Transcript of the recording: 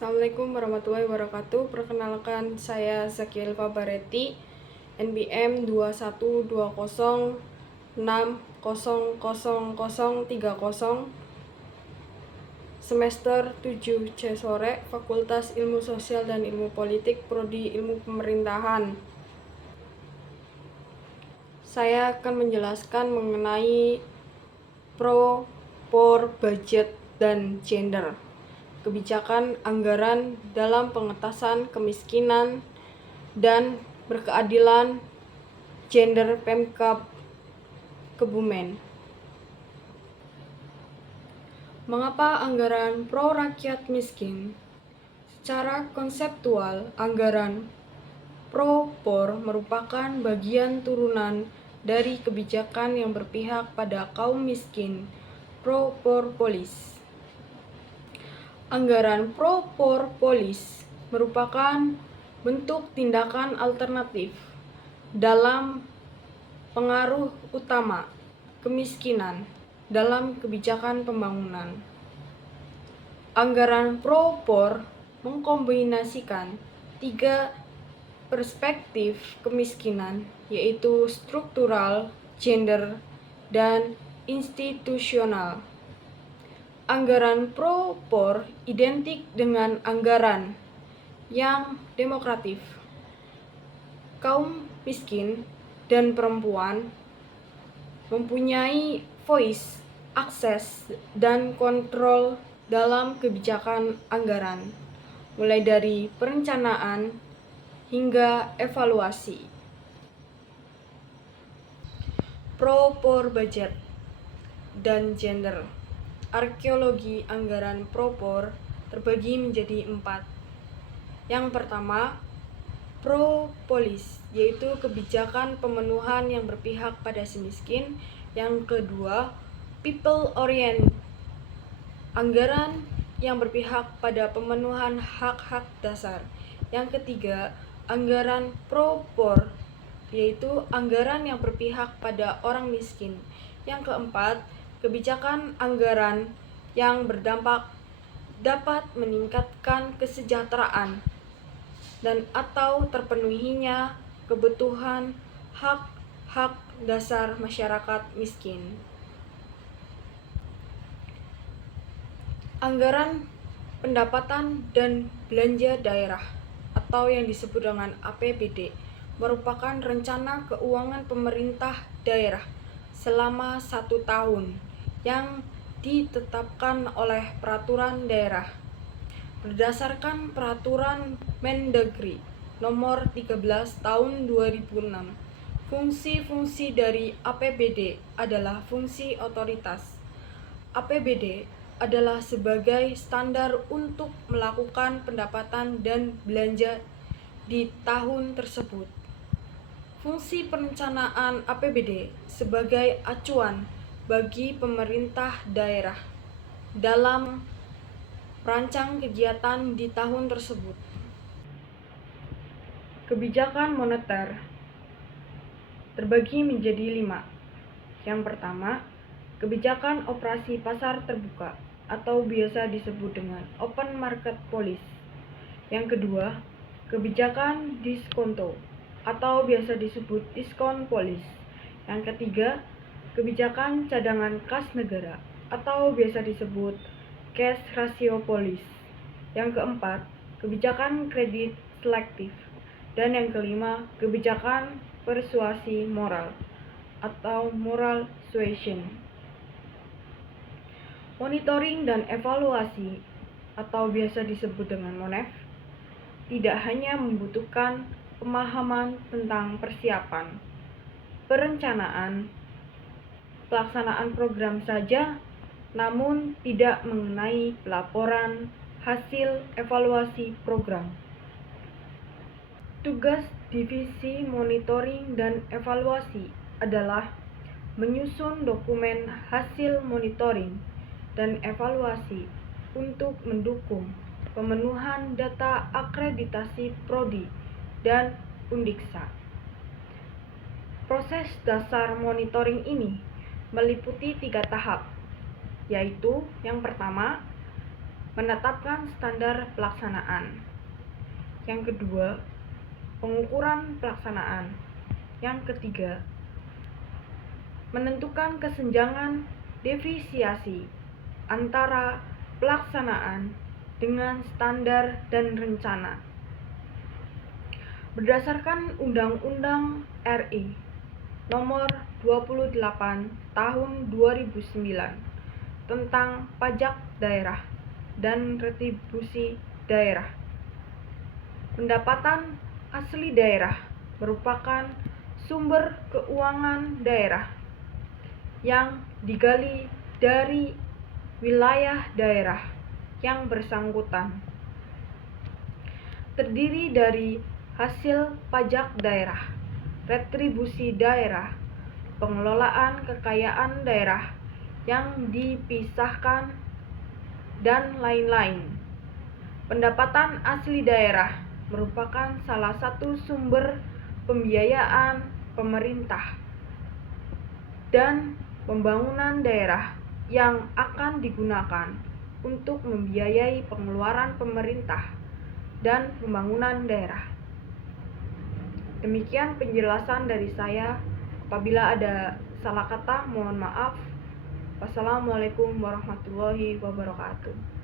Assalamualaikum warahmatullahi wabarakatuh. Perkenalkan, saya Zakia Elva Baretti, NBM 2120600030, semester 7C sore, Fakultas Ilmu Sosial dan Ilmu Politik, Prodi Ilmu Pemerintahan. Saya akan menjelaskan mengenai pro, por, budget, dan gender. Kebijakan anggaran dalam pengentasan kemiskinan dan berkeadilan gender Pemkab Kebumen. Mengapa anggaran pro rakyat miskin? Secara konseptual, anggaran pro-por merupakan bagian turunan dari kebijakan yang berpihak pada kaum miskin, pro-por polis. Anggaran pro-por polis merupakan bentuk tindakan alternatif dalam pengaruh utama kemiskinan dalam kebijakan pembangunan. Anggaran pro-por mengkombinasikan 3 perspektif kemiskinan, yaitu struktural, gender, dan institusional. Anggaran pro-por identik dengan anggaran yang demokratif. Kaum miskin dan perempuan mempunyai voice, akses, dan kontrol dalam kebijakan anggaran, mulai dari perencanaan hingga evaluasi. Pro-por budget dan gender. Arkeologi anggaran pro-por terbagi menjadi 4. Yang pertama, pro-polis, yaitu kebijakan pemenuhan yang berpihak pada si miskin. Yang kedua, people-oriented, anggaran yang berpihak pada pemenuhan hak-hak dasar. Yang ketiga, anggaran pro-por, yaitu anggaran yang berpihak pada orang miskin. Yang keempat, kebijakan anggaran yang berdampak dapat meningkatkan kesejahteraan dan atau terpenuhinya kebutuhan hak-hak dasar masyarakat miskin. Anggaran pendapatan dan belanja daerah atau yang disebut dengan APBD merupakan rencana keuangan pemerintah daerah selama 1 tahun yang ditetapkan oleh peraturan daerah. Berdasarkan peraturan Mendagri nomor 13 tahun 2006, fungsi-fungsi dari APBD adalah fungsi otoritas. APBD adalah sebagai standar untuk melakukan pendapatan dan belanja di tahun tersebut. Fungsi perencanaan APBD sebagai acuan bagi pemerintah daerah dalam merancang kegiatan di tahun tersebut. Kebijakan moneter terbagi menjadi 5. Yang pertama, kebijakan operasi pasar terbuka atau biasa disebut dengan open market policy. Yang kedua, kebijakan diskonto atau biasa disebut diskon policy. Yang ketiga, kebijakan cadangan kas negara atau biasa disebut cash ratio policy. Yang keempat, kebijakan kredit selektif. Dan yang kelima, kebijakan persuasi moral atau moral suasion. Monitoring dan evaluasi atau biasa disebut dengan MONEV tidak hanya membutuhkan pemahaman tentang persiapan, perencanaan, pelaksanaan program saja, namun tidak mengenai pelaporan hasil evaluasi program. Tugas Divisi Monitoring dan Evaluasi adalah menyusun dokumen hasil monitoring dan evaluasi untuk mendukung pemenuhan data akreditasi Prodi dan Undiksa. Proses dasar monitoring ini meliputi 3 tahap, yaitu yang pertama, menetapkan standar pelaksanaan. Yang kedua, pengukuran pelaksanaan. Yang ketiga, menentukan kesenjangan defisiasi antara pelaksanaan dengan standar dan rencana. Berdasarkan Undang-Undang RI Nomor 28 Tahun 2009 tentang Pajak Daerah dan Retribusi Daerah, pendapatan asli daerah merupakan sumber keuangan daerah yang digali dari wilayah daerah yang bersangkutan, terdiri dari hasil pajak daerah, retribusi daerah, pengelolaan kekayaan daerah yang dipisahkan, dan lain-lain. Pendapatan asli daerah merupakan salah satu sumber pembiayaan pemerintah dan pembangunan daerah yang akan digunakan untuk membiayai pengeluaran pemerintah dan pembangunan daerah. Demikian penjelasan dari saya. Apabila ada salah kata, mohon maaf. Wassalamualaikum warahmatullahi wabarakatuh.